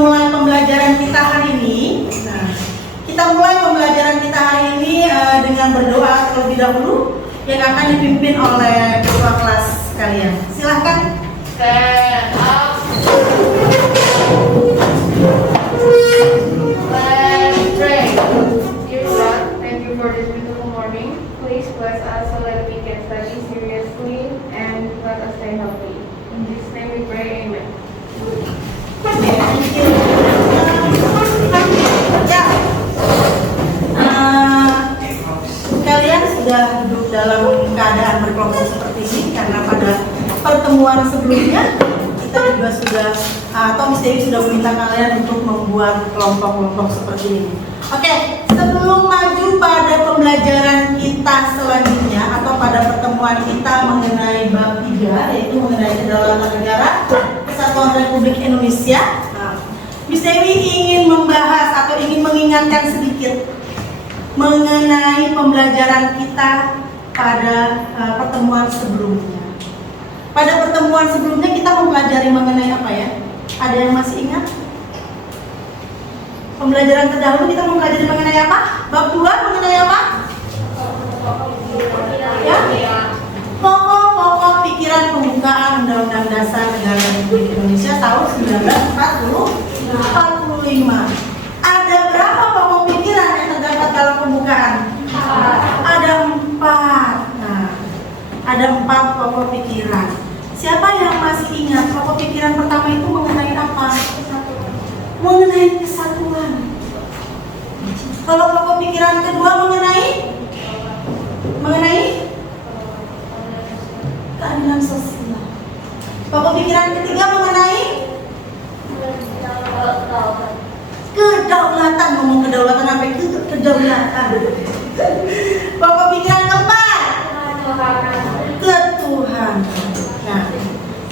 memulai pembelajaran kita hari ini. Nah, kita mulai pembelajaran kita hari ini dengan berdoa terlebih dahulu yang akan dipimpin oleh ketua kelas kalian. Silahkan. Stand up. Let's pray. Dear God, thank you for this beautiful morning. Please bless us so that we can study seriously and let us stay healthy. In Jesus' name we pray, amen. Ya, kalian sudah duduk dalam keadaan berkelompok seperti ini karena pada pertemuan sebelumnya kita juga sudah atau Miss Dewi sudah meminta kalian untuk membuat kelompok-kelompok seperti ini. Oke, sebelum maju pada pembelajaran kita selanjutnya atau pada pertemuan kita mengenai bab 3 yaitu mengenai kedaulatan negara Kesatuan Republik Indonesia, Miss Dewi ingin membahas atau ingin mengingatkan sedikit mengenai pembelajaran kita pada pertemuan sebelumnya. Pada pertemuan sebelumnya kita mempelajari mengenai apa ya? Ada yang masih ingat? Pembelajaran terdahulu kita mempelajari mengenai apa? Bab 2 mengenai apa? Ya? Pokok-pokok pikiran pembukaan Undang-Undang Dasar Negara Republik Indonesia tahun 1945. Ada berapa pokok pikiran yang terdapat dalam pembukaan? Ada 4. Nah, ada 4 pokok pikiran. Siapa yang masih ingat pokok pikiran pertama itu mengenai apa? Mengenai kesatuan. Kalau pokok pikiran kedua mengenai keadilan sosial. Pokok pikiran ketiga mengenai kedaulatan. Ngomong kedaulatan sampai kedaulatan. Pokok pikiran keempat ketuhanan. Nah,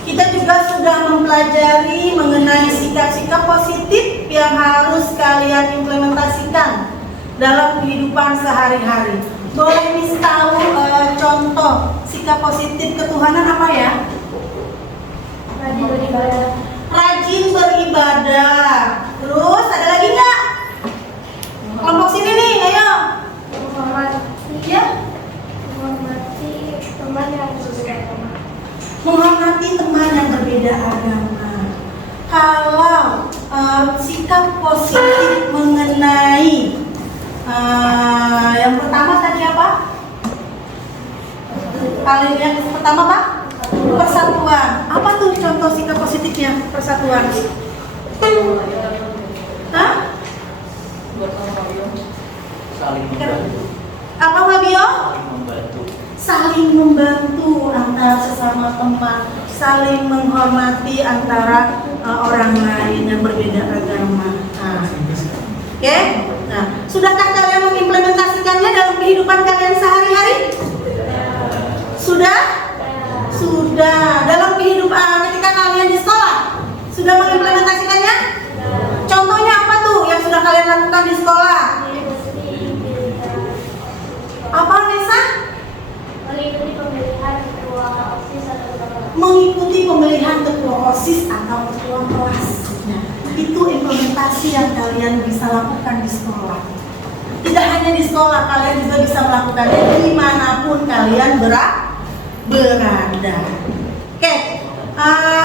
kita juga sudah mempelajari mengenai sikap-sikap positif yang harus kalian implementasikan dalam kehidupan sehari-hari. Boleh Miss tahu contoh sikap positif ketuhanan apa ya? Rajin beribadah. Terus ada lagi nggak? Kelompok sini nih, ayo. Ya? Menghormati teman yang berbeda agama. Kalau sikap positif mengenai yang pertama tadi apa? Yang pertama Pak? Persatuan. Apa tuh contoh sikap positifnya persatuan? Hah? Saling membantu. Apa Fabio? Membantu. Saling membantu antara sesama teman, saling menghormati antara orang lain yang berbeda agama. Oke? Nah, sudahkah kalian mengimplementasikannya dalam kehidupan kalian sehari-hari? Sudah? Sudah. Dalam kehidupan ketika kalian di sekolah, sudah mengimplementasikannya? Contohnya apa tuh yang sudah kalian lakukan di sekolah? Apa Nesa? Mengikuti pemilihan ketua OSIS atau ketua kelas. Nah, itu implementasi yang kalian bisa lakukan di sekolah. Tidak hanya di sekolah, kalian juga bisa melakukannya dimanapun kalian berada. Oke,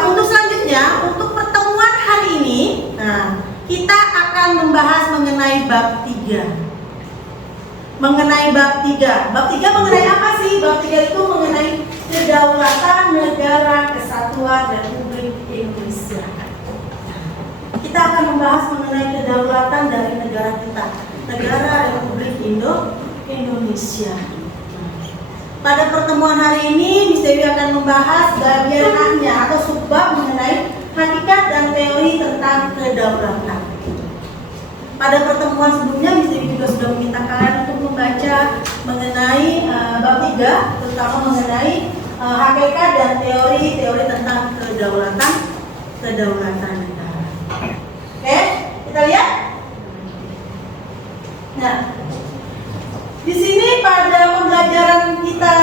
untuk selanjutnya, untuk pertemuan hari ini, kita akan membahas mengenai bab 3. Mengenai bab 3. Bab 3 mengenai apa sih? Bab 3 itu mengenai kedaulatan negara Kesatuan Republik Indonesia. Kita akan membahas mengenai kedaulatan dari negara kita, negara Republik Indonesia. Pada pertemuan hari ini, Miss Dewi akan membahas bagian A-nya atau subbab mengenai hakikat dan teori tentang kedaulatan. Pada pertemuan sebelumnya, Miss Dewi juga sudah meminta kalian untuk membaca mengenai bab 3, terutama mengenai hakikat dan teori tentang kedaulatan negara. Oke, kita lihat. Nah, di sini pada pembelajaran kita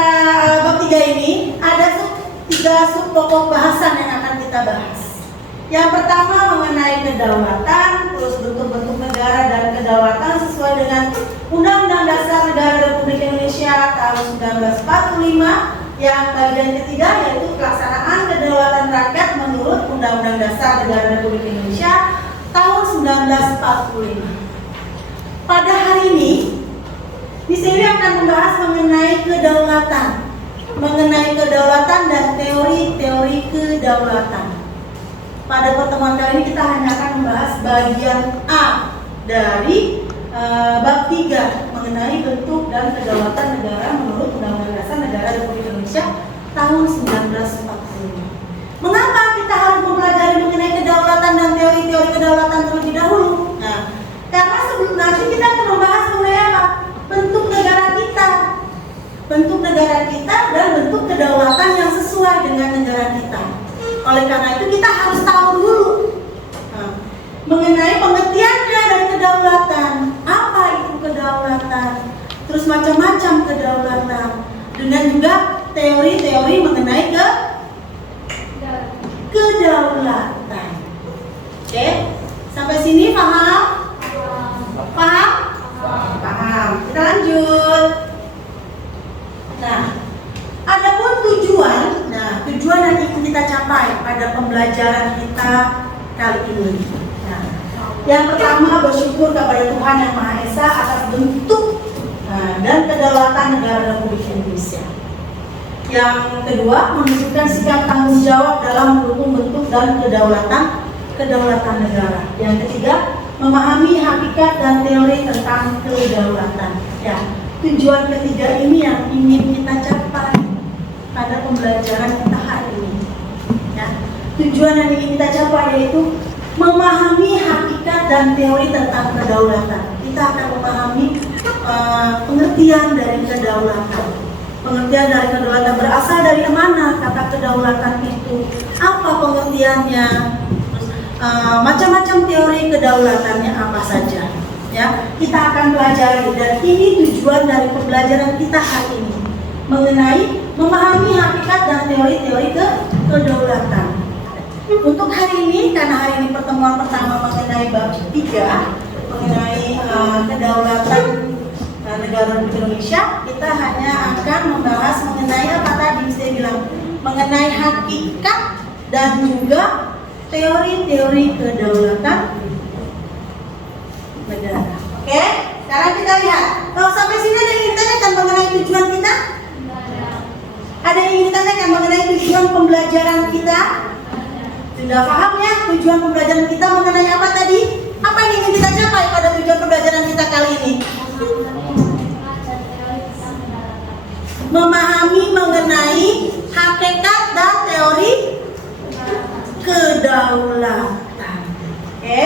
bab 3 ini ada 3 sub pokok bahasan yang akan kita bahas. Yang pertama mengenai kedaulatan, terus bentuk-bentuk negara dan kedaulatan sesuai dengan Undang-Undang Dasar Negara Republik Indonesia tahun 1945. Yang bagian ketiga yaitu pelaksanaan kedaulatan rakyat menurut Undang-Undang Dasar Negara Republik Indonesia tahun 1945. Pada hari ini, Miss Dewi akan membahas mengenai kedaulatan dan teori-teori kedaulatan. Pada pertemuan kali ini kita hanya akan membahas bagian A dari bab 3 mengenai bentuk dan kedaulatan negara menurut Undang-Undang Dasar Negara Republik Indonesia tahun 1945. Mengapa kita harus mempelajari mengenai kedaulatan dan teori-teori kedaulatan terlebih dahulu? Nah, karena sebelum nanti kita akan membahas mengenai apa? Bentuk negara kita dan bentuk kedaulatan yang sesuai dengan negara kita. Oleh karena itu kita harus tahu dulu mengenai pengertiannya dari kedaulatan. Apa itu kedaulatan? Terus macam-macam kedaulatan. Dengan juga teori-teori mengenai kedaulatan. Oke, sampai sini paham? Paham? Paham. Kita lanjut. Nah, adapun tujuan yang ingin kita capai pada pembelajaran kita kali ini. Nah, yang pertama bersyukur kepada Tuhan Yang Maha Esa atas bentuk dan kedaulatan negara Republik Indonesia. Yang kedua, menunjukkan sikap tanggung jawab dalam mendukung bentuk dan kedaulatan negara. Yang ketiga, memahami hakikat dan teori tentang kedaulatan. Ya, tujuan ketiga ini yang ingin kita capai pada pembelajaran kita hari ini. Ya, tujuan yang ingin kita capai yaitu memahami hakikat dan teori tentang kedaulatan. Kita akan memahami pengertian dari kedaulatan. Pengertian dari kedaulatan berasal dari mana kata kedaulatan itu? Apa pengertiannya? Macam-macam teori kedaulatannya apa saja? Ya, kita akan pelajari dan ini tujuan dari pembelajaran kita hari ini mengenai memahami hakikat dan teori-teori kedaulatan. Untuk hari ini, karena hari ini pertemuan pertama mengenai bab 3 mengenai kedaulatan negara Indonesia, kita hanya akan membahas mengenai apa tadi saya bilang, mengenai hakikat dan juga teori-teori kedaulatan negara. Oke, sekarang kita lihat. Kalau sampai sini ada yang ingin ditanyakan mengenai tujuan kita? Ada yang ingin ditanyakan mengenai tujuan pembelajaran kita? Sudah paham ya tujuan pembelajaran kita mengenai apa tadi? Apa yang ingin kita capai pada tujuan pembelajaran kita kali ini? Memahami mengenai hakikat dan teori kedaulatan. Oke?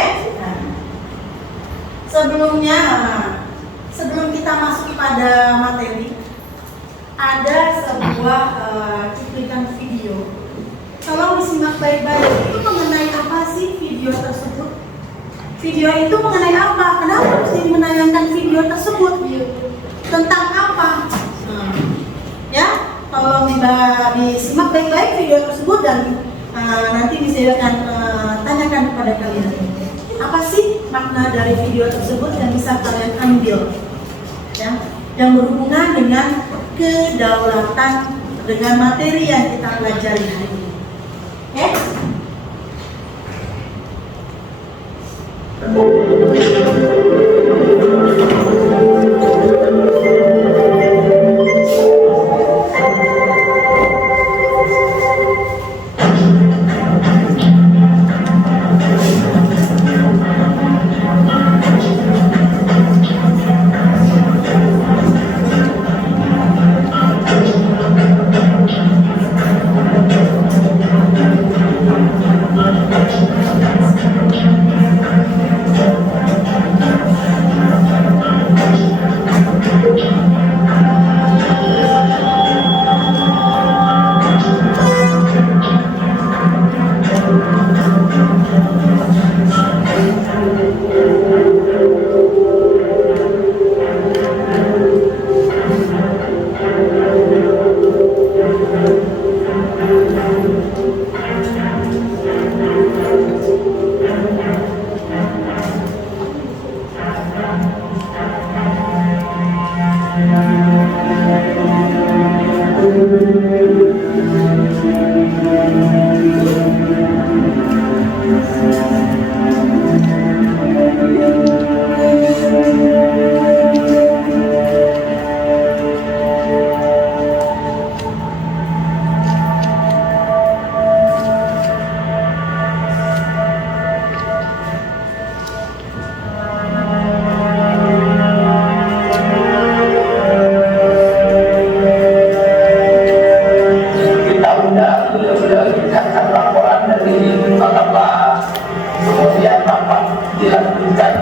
Sebelum kita masuk pada materi, ada sebuah cuplikan video. Tolong disimak baik-baik. Itu mengenai apa sih video tersebut? Video itu mengenai apa? Kenapa mesti menayangkan video tersebut? Tentang apa? Ya, tolong disimak baik-baik video tersebut dan nanti bisa akan tanyakan kepada kalian. Apa sih makna dari video tersebut yang bisa kalian ambil? Ya, yang berhubungan dengan kedaulatan dengan materi yang kita pelajari hari ini. Oke?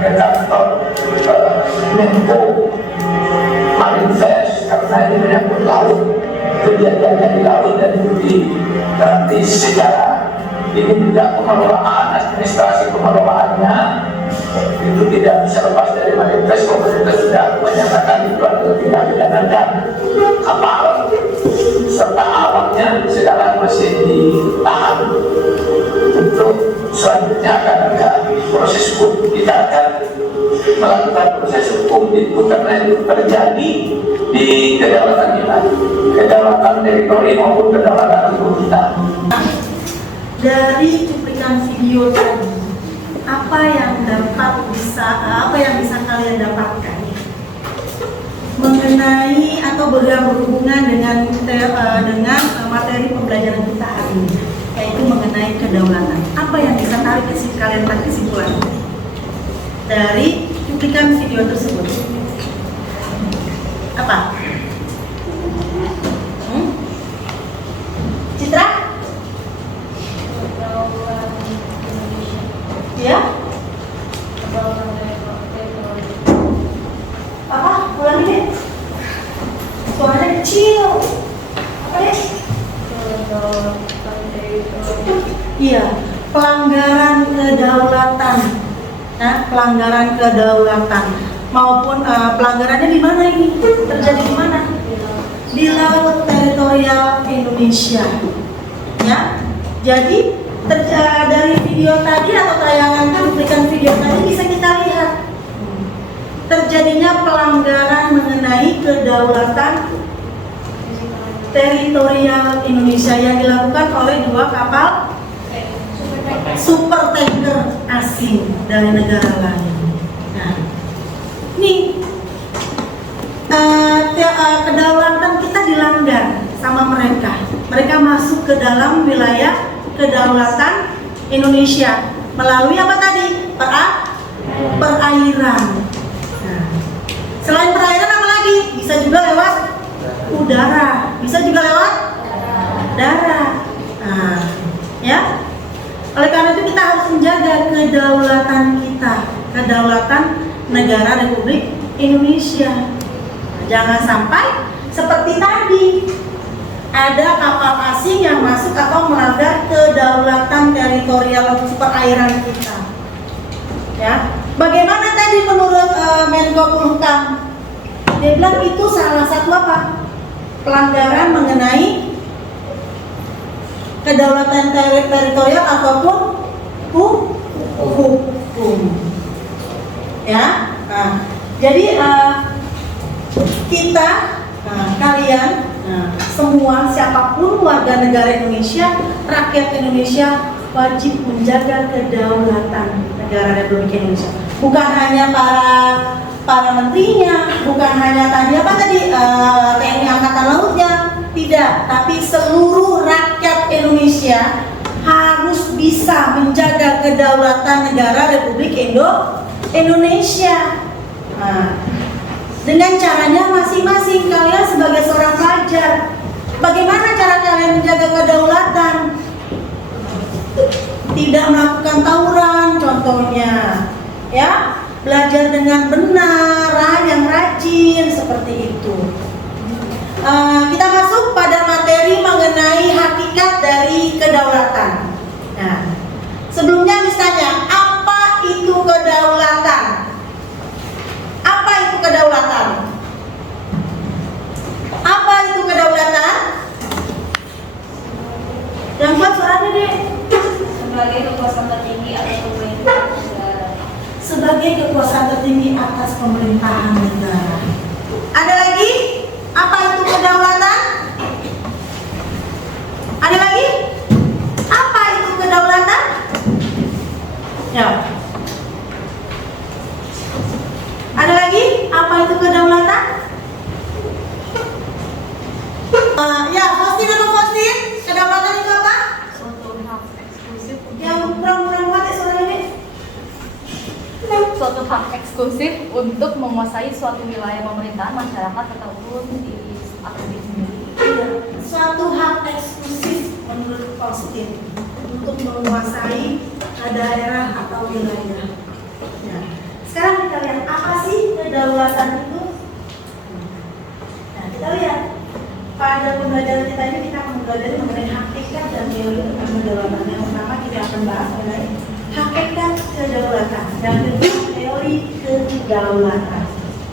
ke kantor Menko Marinvest karena ini menyangkut laut, kejadiannya di laut dan bumi. Nanti secara ini tidak pengelolaan, administrasi pengelolaannya itu tidak bisa lepas dari Marinvest. Pemerintah sudah menyatakan itu adalah tindak pidana dan kapal serta awaknya sekarang masih ditahan. Untuk selanjutnya akan ada proses hukum. Kita akan melakukan proses hukum itu karena itu terjadi di kedaulatan kita, kedaulatan teritori maupun kedaulatan hukum kita. Dari cuplikan video tadi, apa yang bisa kalian dapatkan mengenai atau berhubungan dengan materi pembelajaran kita hari ini, yaitu mengenai kedaulatan? Apa yang bisa kalian tarik kesimpulan dari cuplikan video tersebut? Apa? Citra? Ya? Apa? Ulangi deh. Suaranya kecil. Apa deh? Iya, pelanggaran kedaulatan. Nah, pelanggaran kedaulatan maupun pelanggarannya di mana ini? Terjadi di mana? Di laut teritorial Indonesia. Ya. Jadi dari video tadi atau tayangan cuplikan video tadi bisa kita lihat terjadinya pelanggaran mengenai kedaulatan teritorial Indonesia yang dilakukan oleh dua kapal super tanker asing dari negara lain. Nah, ini kedaulatan kita dilanggar sama mereka. Mereka masuk ke dalam wilayah kedaulatan Indonesia melalui apa tadi? Perairan. Nah, selain perairan apa lagi? Bisa juga lewat udara, bisa juga lewat darat. Nah, ya. Oleh karena itu kita harus menjaga kedaulatan kita, kedaulatan negara Republik Indonesia. Jangan sampai seperti tadi ada kapal asing yang masuk atau melanggar kedaulatan teritorial perairan kita. Ya, bagaimana tadi menurut Menko Polhukam? Dia bilang itu salah satu apa? Pelanggaran mengenai kedaulatan teritorial ataupun hukum. Ya, nah, jadi kita, kalian, semua siapapun warga negara Indonesia, rakyat Indonesia wajib menjaga kedaulatan negara Republik Indonesia. Bukan hanya para menterinya, bukan hanya TNI Angkatan Lautnya, tidak, tapi seluruh rakyat Indonesia harus bisa menjaga kedaulatan negara Republik Indonesia. Nah, dengan caranya masing-masing. Kalian sebagai seorang pelajar, bagaimana cara kalian menjaga kedaulatan? Tidak melakukan tawuran contohnya, ya, belajar dengan benar, yang rajin seperti itu. Kita masuk pada materi mengenai hakikat dari kedaulatan. Nah, sebelumnya misalnya, apa itu kedaulatan? Apa itu kedaulatan? Apa itu kedaulatan? Yang kuat suaranya deh. Sebagai kekuasaan tertinggi atas pemerintahan negara. Sebagai kekuasaan tertinggi atas pemerintahan negara. Ada lagi? Apa itu kedaulatan? Ada lagi? Apa itu kedaulatan? Ya. Ada lagi? Apa itu kedaulatan? Ya, Faustin atau Faustin? Kedaulatan itu apa? Suatu hak eksklusif Yang kurang-kurang kuat ya suara ini. suatu hak eksklusif untuk menguasai suatu wilayah pemerintahan masyarakat ataupun diri sendiri. Iya, suatu hak eksklusif menurut Faustin untuk menguasai daerah atau wilayah. Ya. kalian, apa sih kedaulatan itu? Nah, kita lihat pada pembelajaran kita ini kita akan mempelajari mengenai hakikat dan teori tentang kedaulatan. Yang pertama kita akan bahas mengenai hakikat kedaulatan, dan kedua teori kedaulatan.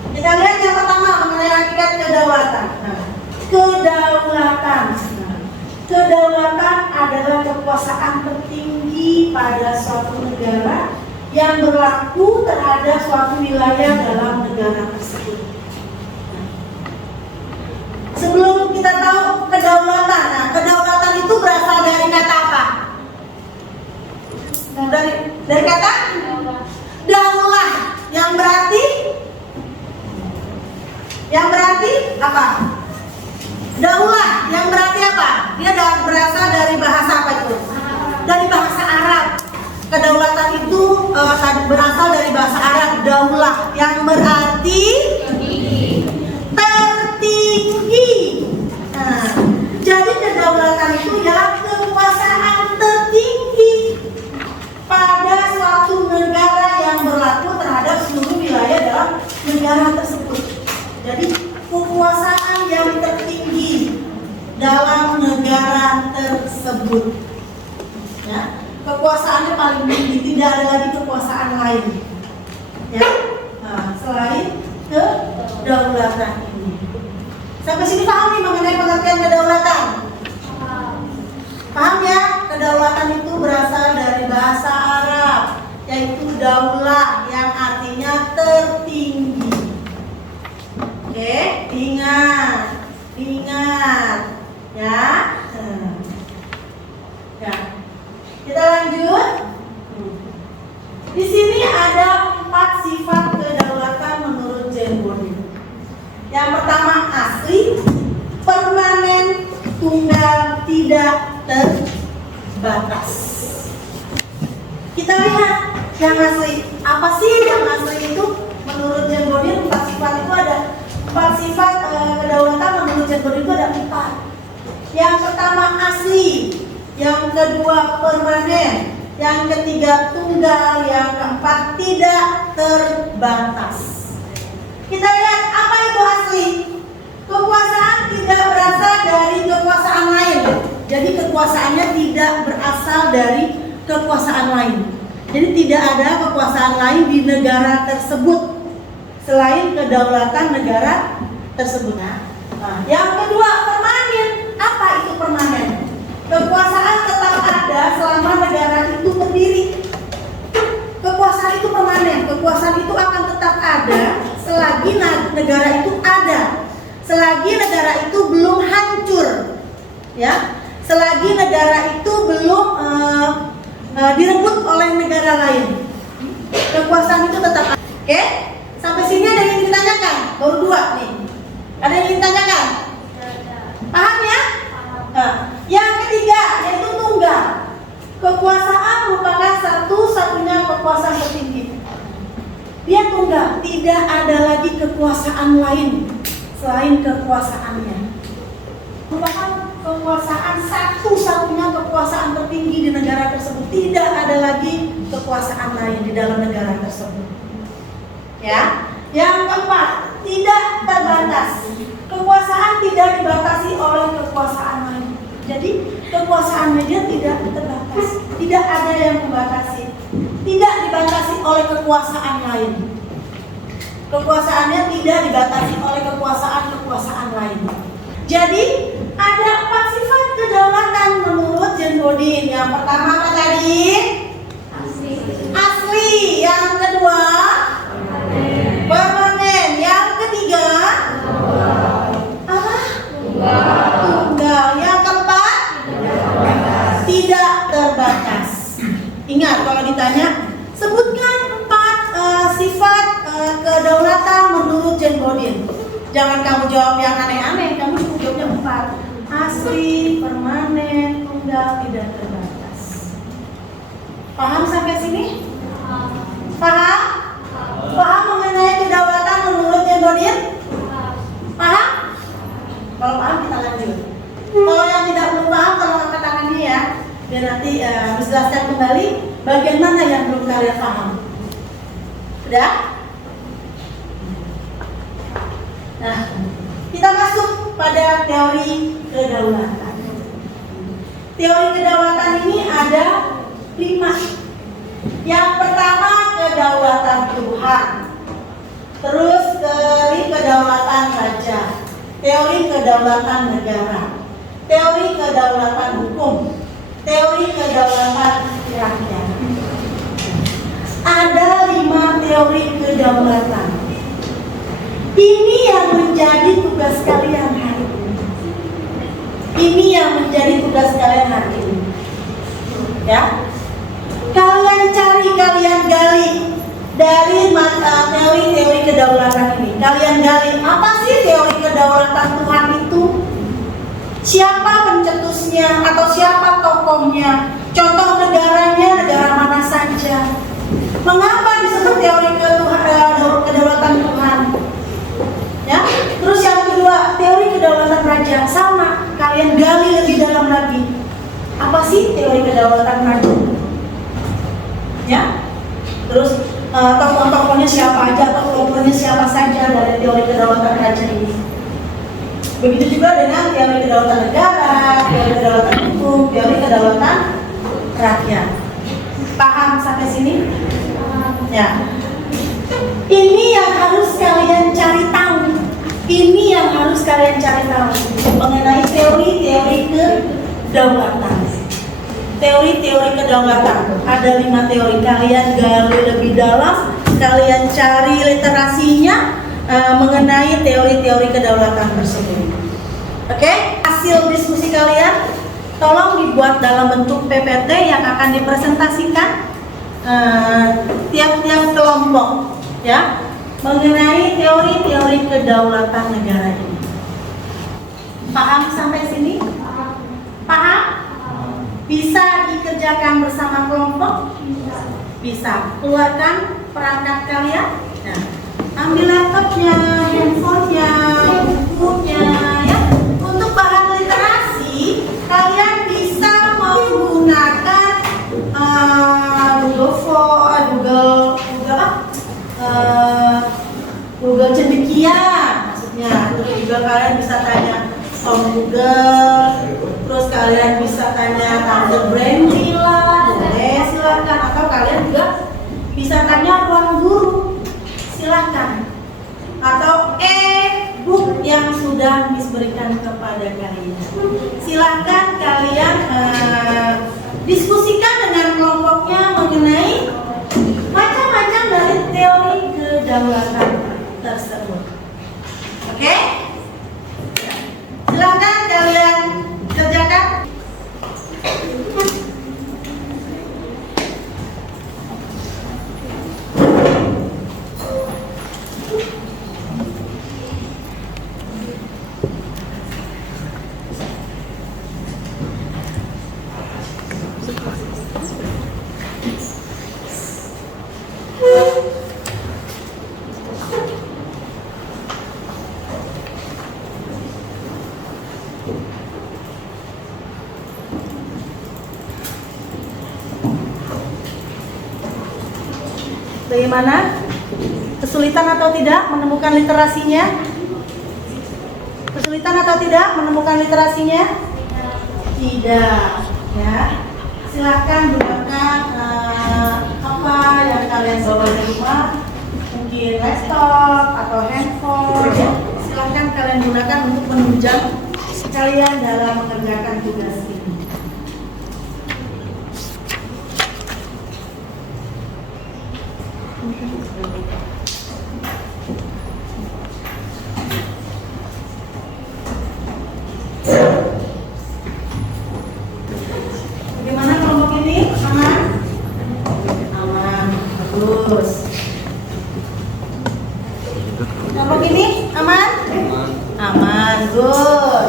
Kita lihat yang pertama mengenai hakikat kedaulatan. Nah, kedaulatan adalah kekuasaan tertinggi pada suatu negara yang berlaku terhadap suatu wilayah dalam negara tersebut. Sebelum kita tahu kedaulatan, nah kedaulatan itu berasal dari kata apa? Dari kata daulah, yang berarti apa? Daulah yang berarti apa? Dia berasal dari bahasa apa itu? Dari bahasa Arab. Kedaulatan itu berasal dari bahasa Arab, daulah, yang berarti tertinggi. Nah, jadi kedaulatan itu ya kekuasaan tertinggi pada suatu negara yang berlaku terhadap seluruh wilayah dalam negara tersebut. Jadi kekuasaan yang tertinggi dalam negara tersebut. Ya, kekuasaannya paling tinggi, tidak ada lagi kekuasaan lain. Ya, nah, selain kedaulatan ini. Sampai sini paham nih mengenai pengertian kedaulatan? Paham ya? Kedaulatan itu berasal dari bahasa Arab, yaitu daulah, yang artinya tertinggi. Oke, ingat ya. Ya. Kita lanjut. Di sini ada 4 sifat kedaulatan menurut Jane Goodall. Yang pertama asli, permanen, tunggal, tidak terbatas. Kita lihat yang asli. Apa sih yang asli itu? Menurut Jane Goodall 4 sifat itu ada 4 sifat kedaulatan menurut Jane Goodall itu ada 4. Yang pertama asli, yang kedua permanen, yang ketiga tunggal, yang keempat tidak terbatas. Kita lihat apa itu asli. Kekuasaan tidak berasal dari kekuasaan lain. Jadi kekuasaannya tidak berasal dari kekuasaan lain. Jadi tidak ada kekuasaan lain di negara tersebut selain kedaulatan negara tersebut. Nah, yang kedua permanen. Apa itu permanen? Kekuasaan tetap ada selama negara itu berdiri. Kekuasaan itu permanen. Kekuasaan itu akan tetap ada selagi negara itu ada. Selagi negara itu belum hancur. Ya. Selagi negara itu belum direbut oleh negara lain. Kekuasaan itu tetap ada. Oke? Sampai sini ada yang ditanyakan? Baru 2 nih. Ada yang ditanyakan? Paham ya? Nah, yang ketiga yaitu tunggal. Kekuasaan merupakan satu-satunya kekuasaan tertinggi. Dia tunggal, tidak ada lagi kekuasaan lain selain kekuasaannya. Merupakan kekuasaan satu-satunya kekuasaan tertinggi di negara tersebut. Tidak ada lagi kekuasaan lain di dalam negara tersebut. Ya. Yang keempat, tidak terbatas. Kekuasaan tidak dibatasi oleh kekuasaan lain. Jadi kekuasaan media tidak terbatas. Tidak ada yang membatasi. Tidak dibatasi oleh kekuasaan lain. Kekuasaannya tidak dibatasi oleh kekuasaan lain. Jadi ada 4 sifat kedaulatan menurut Jane Goodall. Yang pertama apa tadi? Asli. Yang kedua permanen. Yang ketiga apa? Tunggal. Yang keempat tidak terbatas. Ingat kalau ditanya sebutkan 4 sifat kedaulatan menurut Jane Goodall. Jangan kamu jawab yang aneh-aneh, kamu cukup jawabnya 4. Asli, permanen, tunggal, tidak terbatas. Paham sampai sini? Paham? Paham mengenai kedaulatan menurut Jane Goodall? Paham? Kalau paham kita lanjut. Kalau yang tidak belum paham, kalau angkat tangannya ya, biar nanti menjelaskan kembali bagian mana yang belum kalian paham. Sudah? Nah, kita masuk pada teori kedaulatan. Teori kedaulatan ini ada 5. Yang pertama kedaulatan Tuhan. Terus teori kedaulatan raja, teori kedaulatan negara, teori kedaulatan hukum, teori kedaulatan rakyat. Ada 5 teori kedaulatan. Ini yang menjadi tugas kalian hari ini. Ini yang menjadi tugas kalian hari ini. Ya, kalian cari, kalian gali dari teori-teori kedaulatan ini. Kalian gali apa sih teori kedaulatan Tuhan itu? Siapa pencetusnya atau siapa tokohnya? Contoh negaranya, negara mana saja? Mengapa disebut teori kedaulatan Tuhan? Ya. Terus yang kedua, teori kedaulatan raja. Sama, kalian gali lebih dalam lagi. Apa sih teori kedaulatan raja? Ya. Terus tokoh-tokohnya siapa aja atau kelompoknya siapa saja dari teori kedaulatan raja ini. Begitu juga dengan teori kedaulatan negara, teori kedaulatan hukum, teori kedaulatan rakyat. Paham sampai sini? Ya. Ini yang harus kalian cari tahu. Ini yang harus kalian cari tahu mengenai teori-teori kedaulatan. Teori-teori kedaulatan. Ada 5 teori. Kalian gali lebih dalam, kalian cari literasinya mengenai teori-teori kedaulatan tersebut. Oke? Hasil diskusi kalian tolong dibuat dalam bentuk PPT yang akan dipresentasikan tiap-tiap kelompok, ya, mengenai teori-teori kedaulatan negara ini. Paham sampai sini? Paham? Bisa dikerjakan bersama kelompok? Bisa. Keluarkan perangkat kalian. Nah, ambil laptopnya, handphonenya, bukunya, ya. Untuk bahan literasi, kalian bisa menggunakan Google cendekia maksudnya. Terus juga kalian bisa tanya Om Google, terus kalian bisa tanya Tante Brandy lah, boleh silakan. Atau kalian juga bisa tanya ruang guru, silakan. Atau e-book yang sudah Miss berikan kepada kalian. Silakan kalian diskusikan dengan kelompoknya mengenai macam-macam dari teori kedaulatan tersebut. Oke? Silakan kalian kerjakan. Bagaimana? Kesulitan atau tidak menemukan literasinya? Kesulitan atau tidak menemukan literasinya? Tidak, ya. Silakan gunakan apa yang kalian bawa di rumah, mungkin laptop atau handphone. Ya. Silakan kalian gunakan untuk menunjang kalian dalam mengerjakan tugas ini. Bagaimana kelompok ini? Aman? Aman, bagus. Kelompok ini aman? Aman, good.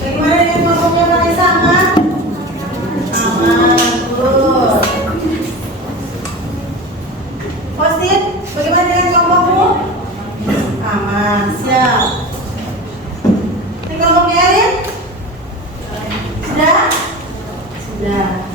Bagaimana dengan kelompoknya Marisa? Aman? Aman, good. Postin, bagaimana dengan kelompokmu? Aman, siap. Ini kelompoknya Erin? Sudah? Sudah.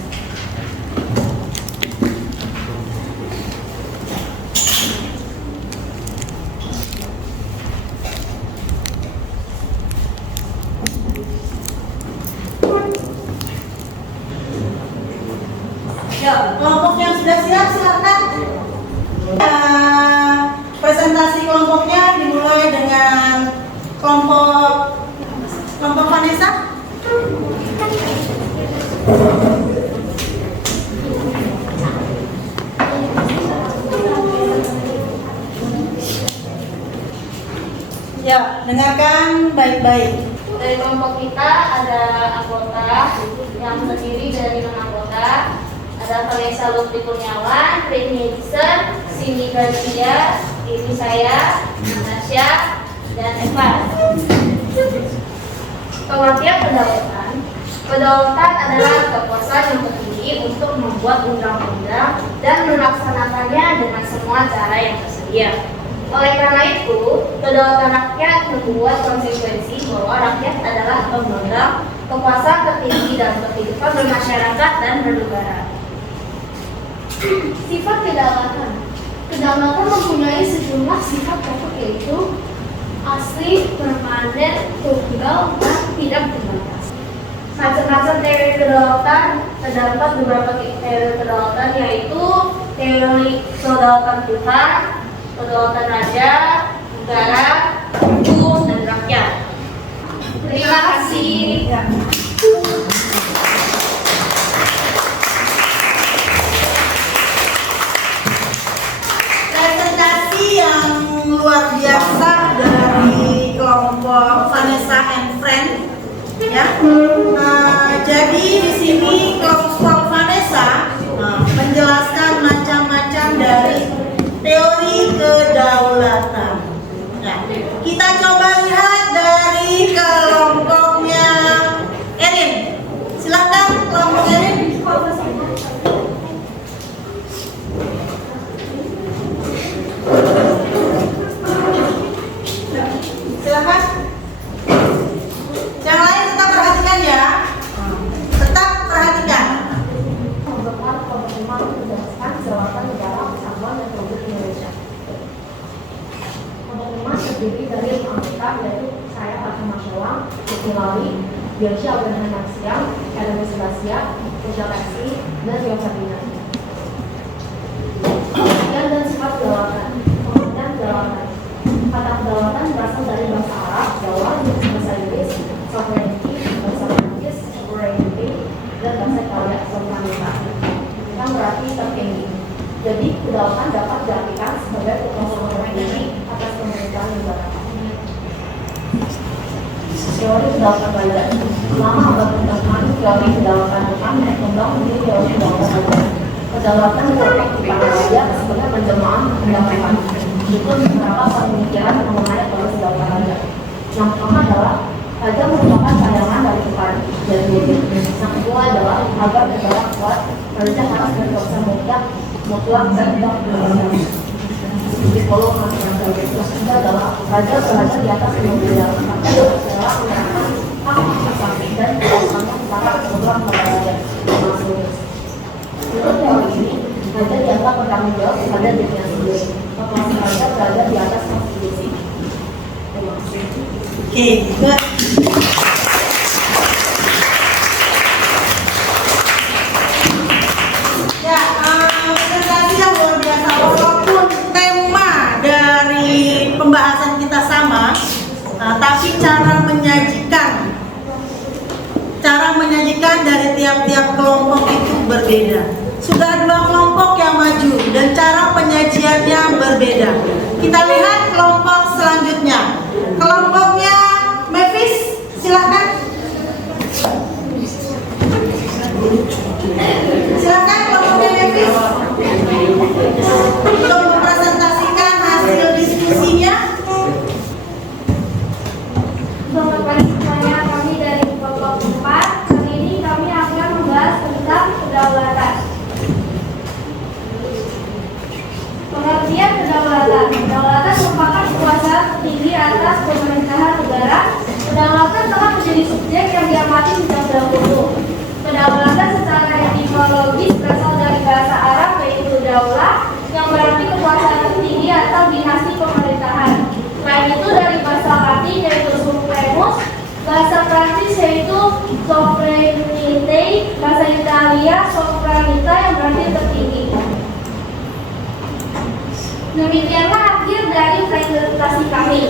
Ya, kelompok yang sudah siap silakan. Presentasi kelompoknya dimulai dengan kelompok Vanessa. Ya, dengarkan baik-baik. Dari kelompok kita ada anggota yang terdiri dari 6 anggota. Ada Vanessa Lutfi Kurniawan, Rini Edison, Cindy Garcia, ini saya, Natasha, dan Evan. Pengertian kedaulatan. Kedaulatan adalah kekuasaan yang tertinggi untuk membuat undang-undang dan melaksanakannya dengan semua cara yang tersedia. Oleh karena itu, kedaulatan rakyat membuat konsekuensi bahwa rakyat adalah pemegang kekuasaan tertinggi dalam kehidupan bermasyarakat dan bernegara. Sifat kedaulatan. Kedaulatan mempunyai sejumlah sifat pokok yaitu asli, permanen, tunggal, dan tidak terbatas. Macam-macam teori kedaulatan terdapat beberapa teori kedaulatan yaitu teori kedaulatan Tuhan, kedaulatan raja, negara, hukum, dan rakyat. Terima kasih. Presentasi yang luar biasa dari kelompok Vanessa and Friend, ya. Jadi di sini kelompok Vanessa menjelaskan macam-macam dari teori kedaulatan. Nah, kita coba lihat dari kelompoknya Erin. Silakan kelompok Erin. Silakan. Yang lain tetap perhatikan ya. Tetap perhatikan. Pembentukan pemerintah menjelaskan kedaulatan negara kesatuan dan republik Indonesia. Pemerintah terdiri dari 5 anggota yaitu saya Fatima Syawang, Lawi, Bianci Abraham Maksiam, Elena Sebasia, Kecia Lesi, dan Rio Sabina. Pengertian dan sifat kedaulatan. Pengertian kedaulatan. Kata kedaulatan berasal dari bahasa Arab, Jawa, bahasa Inggris, sovereignty, bahasa Prancis, sovereignty, dan bahasa Italia, sovranità. Yang berarti tertinggi. Jadi kedaulatan dapat diartikan sebagai kekuasaan tertinggi atas pemerintahan negara. Teori kedaulatan raja. Selama abad pertengahan, teori kedaulatan Tuhan berkembang menjadi teori kedaulatan raja. Kedaulatan merupakan kepada raja sebagai penjelmaan kehendak Tuhan. Itu beberapa pemikiran mengenai teori kedaulatan raja. Yang pertama adalah raja merupakan bayangan dari Tuhan. Jadi, yang kedua adalah agar negara kuat, raja harus berkuasa mutlak dan tidak berkuasa. Psikolog yang ketiga adalah raja berada di atas pemerintahan. Adalah merupakan hak konservasi dan kewajiban para program raja. Menurut teori ini, raja dianggap bertanggung jawab pada dirinya sendiri. Kekuasaan raja berada di atas konstitusi. Terima kasih. Oke, good. Ya, presentasi yang luar biasa. Walaupun tema dari pembahasan kita sama, tapi cara menyajikan dari tiap-tiap kelompok itu berbeda. Sudah 2 kelompok yang maju dan cara penyajiannya berbeda. Kita lihat kelompok selanjutnya. Kelompoknya Mavis, silakan. Silakan kelompoknya Mavis untuk mempresentasikan hasil diskusinya. Selamat pagi semuanya, kami dari kelompok 4. Kali ini kami akan membahas tentang kedaulatan. Pengertian kedaulatan. Kedaulatan merupakan kekuasaan tertinggi atas pemerintahan negara. Kedaulatan telah menjadi subjek yang diamati sejak dahulu. Kedaulatan secara etimologis berasal dari bahasa Arab yaitu daulah, yang berarti kekuasaan tertinggi atau dinasti pemerintahan. Selain itu dari bahasa Latin yaitu supremos, bahasa Prancis yaitu souveraineté, bahasa Italia wanita yang berhasil tertinggi. Demikianlah akhir dari presentasi kami.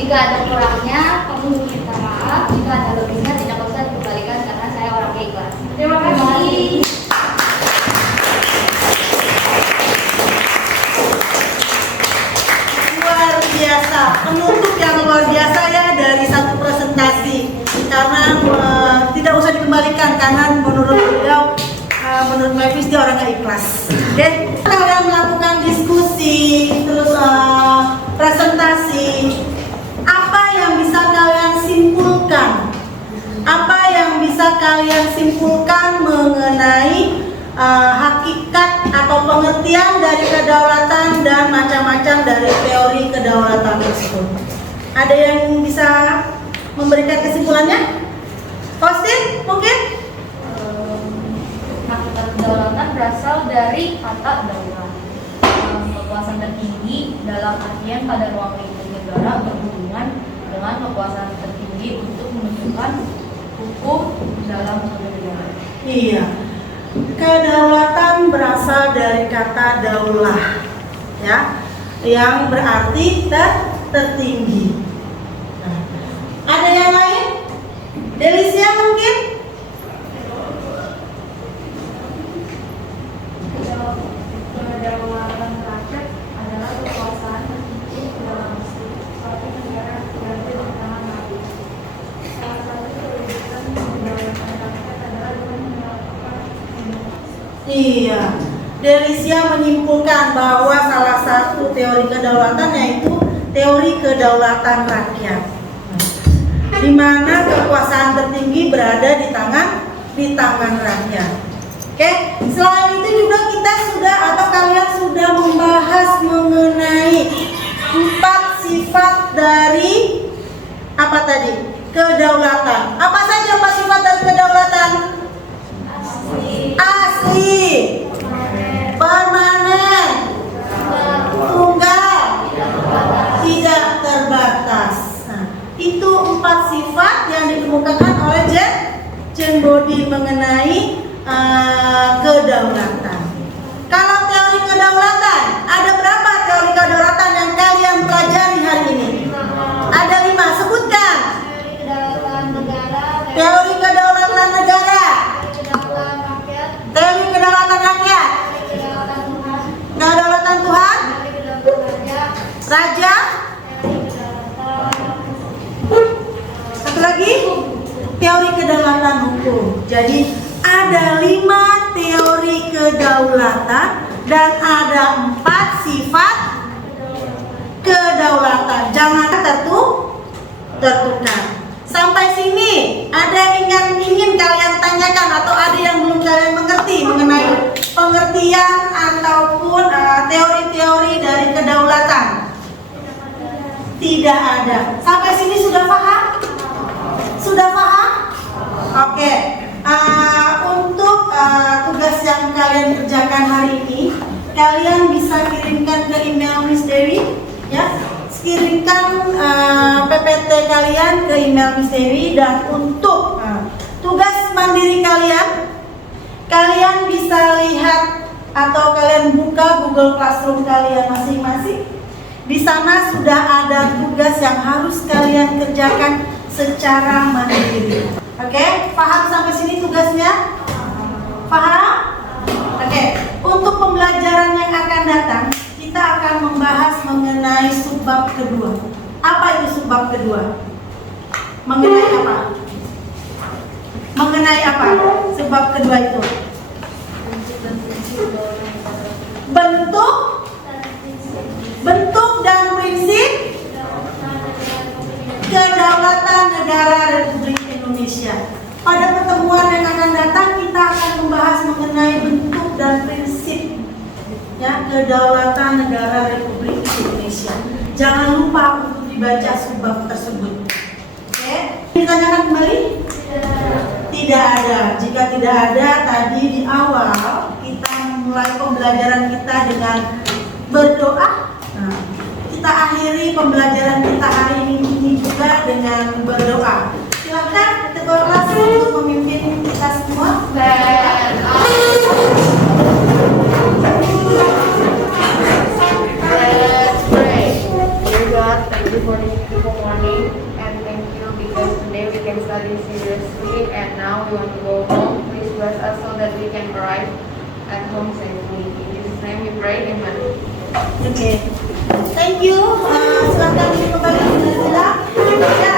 Jika ada kurangnya, kami minta maaf. Jika ada lebihnya, tidak usah dikembalikan karena saya orang ikhlas. Terima kasih. Luar biasa, penutup yang luar biasa ya dari satu presentasi. Karena tidak usah dikembalikan karena menurut beliau, menurut Mavis dia orang yang ikhlas. Oke, kalian melakukan diskusi terus presentasi. Apa yang bisa kalian simpulkan? Apa yang bisa kalian simpulkan mengenai hakikat atau pengertian dari kedaulatan dan macam-macam dari teori kedaulatan tersebut? Ada yang bisa memberikan kesimpulannya? Austin, mungkin? Hakikat kedaulatan berasal dari kata daulat. Kekuasaan tertinggi dalam artian pada ruang lingkup negara berhubungan dengan kekuasaan tertinggi untuk menentukan hukum dalam suatu negara. Iya. Kedaulatan berasal dari kata daulah, ya, yang berarti tertinggi. Nah, ada yang lain? Delicia mungkin? Kedaulatan rakyat adalah kekuasaan tertinggi dalam suatu negara yang berada di tangan rakyat. Salah satu kewujudan kedaulatan rakyat adalah dengan melakukan Iya. Delicia menyimpulkan bahwa salah satu teori kedaulatan yaitu teori kedaulatan rakyat, di mana kekuasaan tertinggi berada di tangan rakyat. Oke, selain itu juga kita sudah atau kalian sudah membahas mengenai 4 sifat dari apa tadi? Kedaulatan. Apa saja 4 sifat dari kedaulatan? Asli, permanen, tunggal, tidak terbatas. Nah, itu 4 sifat yang dikemukakan oleh Jane Bodin mengenai kedaulatan. Kalau teori kedaulatan, ada berapa teori kedaulatan yang kalian pelajari hari ini? Ada 5, sebutkan. Teori kedaulatan negara, teori kedaulatan rakyat, kedaulatan Tuhan, raja, satu lagi teori kedaulatan hukum. Jadi ada 5 teori kedaulatan dan ada 4 sifat kedaulatan. Jangan tertukar. Sampai sini ada yang ingin kalian tanyakan atau ada yang belum kalian mengerti mengenai pengertian ataupun teori-teori dari kedaulatan? Tidak ada. Sampai sini sudah paham? Sudah paham? Oke. Untuk tugas yang kalian kerjakan hari ini, kalian bisa kirimkan ke email Miss Dewi, ya. Kirimkan PPT kalian ke email Miss Dewi. Dan untuk tugas mandiri kalian bisa lihat atau kalian buka Google Classroom kalian masing-masing. Di sana sudah ada tugas yang harus kalian kerjakan secara mandiri. Oke, paham sampai sini tugasnya? Paham? Oke, untuk pembelajaran yang akan datang, kita akan membahas mengenai subbab kedua. Apa itu subbab kedua? Mengenai apa? Mengenai apa? Subbab kedua itu bentuk dan prinsip kedaulatan negara Republik Indonesia. Pada pertemuan yang akan datang kita akan membahas mengenai bentuk dan prinsip ya kedaulatan negara Republik Indonesia. Jangan lupa untuk dibaca subbab tersebut. Oke, ditanyakan kembali? Tidak ada. Jika tidak ada, tadi di awal kita mulai pembelajaran kita dengan berdoa. Nah, kita akhiri pembelajaran kita hari ini juga dengan berdoa. Silakan ketua kelas untuk memimpin kita semua. we want to go home. Please bless us so that we can arrive at home safely. In Jesus' name we pray, Amen. Oke, thank you. Silakan kembali dengan sila.